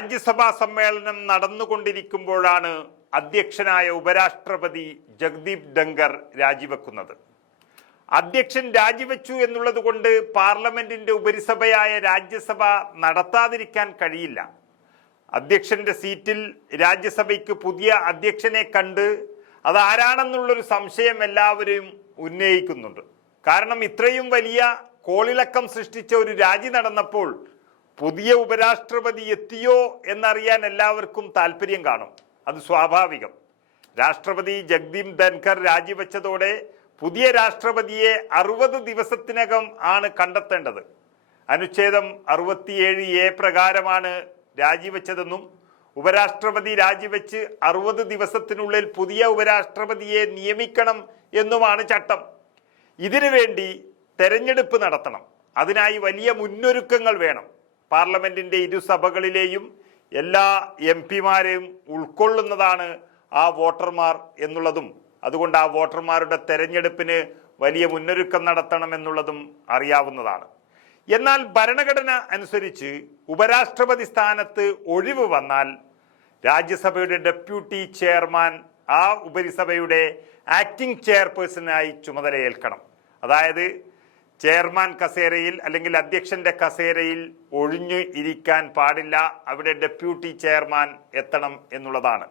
രാജ്യസഭാ സമ്മേളനം നടന്നുകൊണ്ടിരിക്കുമ്പോഴാണ് അധ്യക്ഷനായ ഉപരാഷ്ട്രപതി ജഗ്ദീപ് ധൻഖർ രാജിവെക്കുന്നത്. അധ്യക്ഷൻ രാജിവെച്ചു എന്നുള്ളത് കൊണ്ട് പാർലമെന്റിന്റെ ഉപരിസഭയായ രാജ്യസഭ നടത്താതിരിക്കാൻ കഴിയില്ല. അധ്യക്ഷന്റെ സീറ്റിൽ രാജ്യസഭയ്ക്ക് പുതിയ അധ്യക്ഷനെ കണ്ട് അതാരാണെന്നുള്ളൊരു സംശയം എല്ലാവരും ഉന്നയിക്കുന്നുണ്ട്. കാരണം ഇത്രയും വലിയ കോളിളക്കം സൃഷ്ടിച്ച ഒരു രാജി നടന്നപ്പോൾ പുതിയ ഉപരാഷ്ട്രപതി എത്തിയോ എന്നറിയാൻ എല്ലാവർക്കും താല്പര്യം കാണും. അത് സ്വാഭാവികം. രാഷ്ട്രപതി ജഗ്ദീപ് ധൻഖർ രാജിവെച്ചതോടെ പുതിയ രാഷ്ട്രപതിയെ 60 ദിവസത്തിനകം ആണ് കണ്ടെത്തേണ്ടത്. അനുച്ഛേദം 67A പ്രകാരമാണ് രാജിവെച്ചതെന്നും ഉപരാഷ്ട്രപതി രാജിവെച്ച് 60 ദിവസത്തിനുള്ളിൽ പുതിയ ഉപരാഷ്ട്രപതിയെ നിയമിക്കണം എന്നുമാണ് ചട്ടം. ഇതിനുവേണ്ടി തെരഞ്ഞെടുപ്പ് നടത്തണം. അതിനായി വലിയ മുന്നൊരുക്കങ്ങൾ വേണം. പാർലമെന്റിന്റെ ഇരുസഭകളിലെയും എല്ലാ MP-മാരെയും ഉൾക്കൊള്ളുന്നതാണ് ആ വോട്ടർമാർ എന്നുള്ളതും അതുകൊണ്ട് ആ വോട്ടർമാരുടെ തെരഞ്ഞെടുപ്പിന് വലിയ മുന്നൊരുക്കം നടത്തണം എന്നുള്ളതും അറിയാവുന്നതാണ്. എന്നാൽ ഭരണഘടന അനുസരിച്ച് ഉപരാഷ്ട്രപതി സ്ഥാനത്ത് ഒഴിവ് വന്നാൽ രാജ്യസഭയുടെ ഡെപ്യൂട്ടി ചെയർമാൻ ആ ഉപരിസഭയുടെ ആക്ടിംഗ് ചെയർപേഴ്സണായി ചുമതലയേൽക്കണം. അതായത് ചെയർമാൻ കസേരയിൽ അല്ലെങ്കിൽ അധ്യക്ഷന്റെ കസേരയിൽ ഒഴിഞ്ഞു ഇരിക്കാൻ പാടില്ല. അവിടെ ഡെപ്യൂട്ടി ചെയർമാൻ എത്തണം എന്നുള്ളതാണ്.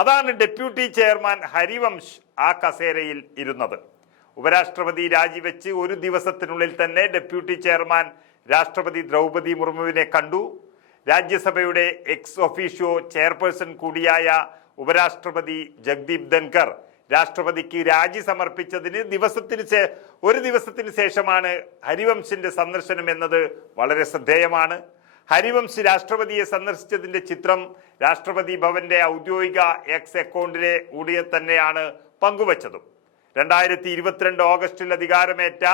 അതാണ് ഡെപ്യൂട്ടി ചെയർമാൻ ഹരിവംശ് ആ കസേരയിൽ ഇരുന്നത്. ഉപരാഷ്ട്രപതി രാജിവെച്ച് ഒരു ദിവസത്തിനുള്ളിൽ തന്നെ ഡെപ്യൂട്ടി ചെയർമാൻ രാഷ്ട്രപതി ദ്രൗപദി മുർമുവിനെ കണ്ടു. രാജ്യസഭയുടെ എക്സ് ഒഫീഷ്യോ ചെയർപേഴ്സൺ കൂടിയായ ഉപരാഷ്ട്രപതി ജഗ്ദീപ് ധൻഖർ രാഷ്ട്രപതിക്ക് രാജി സമർപ്പിച്ചതിന് ഒരു ദിവസത്തിന് ശേഷമാണ് ഹരിവംശിന്റെ സന്ദർശനം എന്നത് വളരെ ശ്രദ്ധേയമാണ്. ഹരിവംശ് രാഷ്ട്രപതിയെ സന്ദർശിച്ചതിന്റെ ചിത്രം രാഷ്ട്രപതി ഭവന്റെ ഔദ്യോഗിക എക്സ് അക്കൗണ്ടിലെ ഉടനെ തന്നെയാണ് പങ്കുവച്ചതും. 2022 ഓഗസ്റ്റിൽ അധികാരമേറ്റ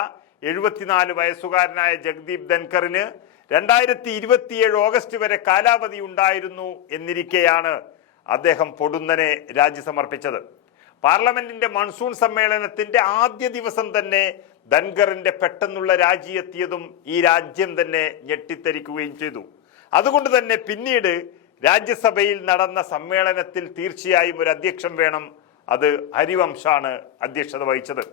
74 വയസ്സുകാരനായ ജഗ്ദീപ് ധൻഖറിന് 2027 ഓഗസ്റ്റ് വരെ കാലാവധി ഉണ്ടായിരുന്നു എന്നിരിക്കെയാണ് അദ്ദേഹം പൊടുന്നനെ രാജി സമർപ്പിച്ചത്. പാർലമെന്റിന്റെ മൺസൂൺ സമ്മേളനത്തിന്റെ ആദ്യ ദിവസം തന്നെ ധൻഖറിന്റെ പെട്ടെന്നുള്ള രാജി എത്തിയതും ഈ രാജ്യം തന്നെ ഞെട്ടിത്തരിക്കുകയും ചെയ്തു. അതുകൊണ്ട് തന്നെ പിന്നീട് രാജ്യസഭയിൽ നടന്ന സമ്മേളനത്തിൽ തീർച്ചയായും ഒരു അധ്യക്ഷൻ വേണം. അത് ഹരിവംശാണ് അധ്യക്ഷത വഹിച്ചത്.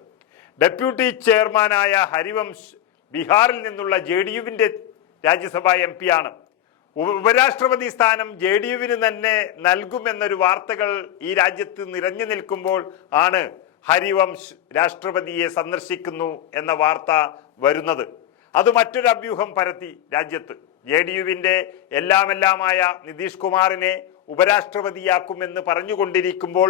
ഡെപ്യൂട്ടി ചെയർമാനായ ഹരിവംശ് ബീഹാറിൽ നിന്നുള്ള JDUവിന്റെ രാജ്യസഭാ MP ആണ്. ഉപരാഷ്ട്രപതി സ്ഥാനം JDUവിന് തന്നെ നൽകുമെന്നൊരു വാർത്തകൾ ഈ രാജ്യത്ത് നിറഞ്ഞു നിൽക്കുമ്പോൾ ആണ് ഹരിവംശ് രാഷ്ട്രപതിയെ സന്ദർശിക്കുന്നു എന്ന വാർത്ത വരുന്നത്. അത് മറ്റൊരു അഭ്യൂഹം പരത്തി രാജ്യത്ത്. JDUവിന്റെ എല്ലാമായ നിതീഷ് കുമാറിനെ ഉപരാഷ്ട്രപതിയാക്കുമെന്ന് പറഞ്ഞുകൊണ്ടിരിക്കുമ്പോൾ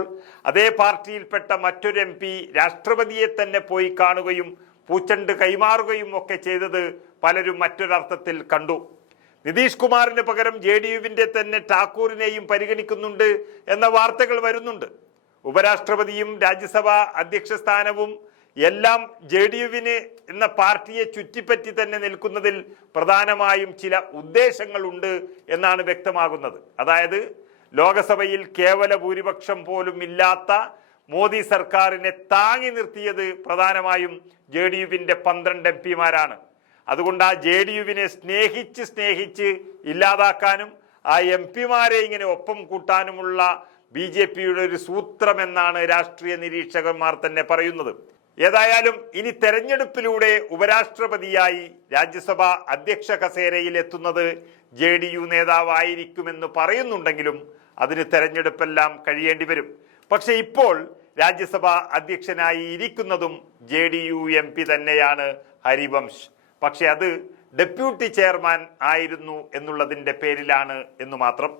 അതേ പാർട്ടിയിൽപ്പെട്ട മറ്റൊരു MP രാഷ്ട്രപതിയെ തന്നെ പോയി കാണുകയും പൂച്ചണ്ട് കൈമാറുകയും ഒക്കെ ചെയ്തത് പലരും മറ്റൊരർത്ഥത്തിൽ കണ്ടു. നിതീഷ് കുമാറിന് പകരം JDUവിന്റെ തന്നെ ഠാക്കൂറിനെയും പരിഗണിക്കുന്നുണ്ട് എന്ന വാർത്തകൾ വരുന്നുണ്ട്. ഉപരാഷ്ട്രപതിയും രാജ്യസഭാ അധ്യക്ഷ സ്ഥാനവും എല്ലാം JDUവിന് എന്ന പാർട്ടിയെ ചുറ്റിപ്പറ്റി തന്നെ നിൽക്കുന്നതിൽ പ്രധാനമായും ചില ഉദ്ദേശങ്ങളുണ്ട് എന്നാണ് വ്യക്തമാകുന്നത്. അതായത് ലോകസഭയിൽ കേവല ഭൂരിപക്ഷം പോലും ഇല്ലാത്ത മോദി സർക്കാരിനെ താങ്ങി നിർത്തിയത് പ്രധാനമായും JDUവിന്റെ 12 MP-മാരാണ്. അതുകൊണ്ട് ആ JDUവിനെ സ്നേഹിച്ച് ഇല്ലാതാക്കാനും ആ MP-മാരെ ഇങ്ങനെ ഒപ്പം കൂട്ടാനുമുള്ള BJPയുടെ ഒരു സൂത്രമെന്നാണ് രാഷ്ട്രീയ നിരീക്ഷകന്മാർ തന്നെ പറയുന്നത്. ഏതായാലും ഇനി തെരഞ്ഞെടുപ്പിലൂടെ ഉപരാഷ്ട്രപതിയായി രാജ്യസഭ അധ്യക്ഷ കസേരയിൽ എത്തുന്നത് JDU നേതാവായിരിക്കുമെന്ന് പറയുന്നുണ്ടെങ്കിലും അതിന് തെരഞ്ഞെടുപ്പെല്ലാം കഴിയേണ്ടി വരും. പക്ഷെ ഇപ്പോൾ രാജ്യസഭ അധ്യക്ഷനായി ഇരിക്കുന്നതും JDU MP തന്നെയാണ് ഹരിവംശ്. പക്ഷെ അത് ഡെപ്യൂട്ടി ചെയർമാൻ ആയിരുന്നു എന്നുള്ളതിൻ്റെ പേരിലാണ് എന്ന് മാത്രം.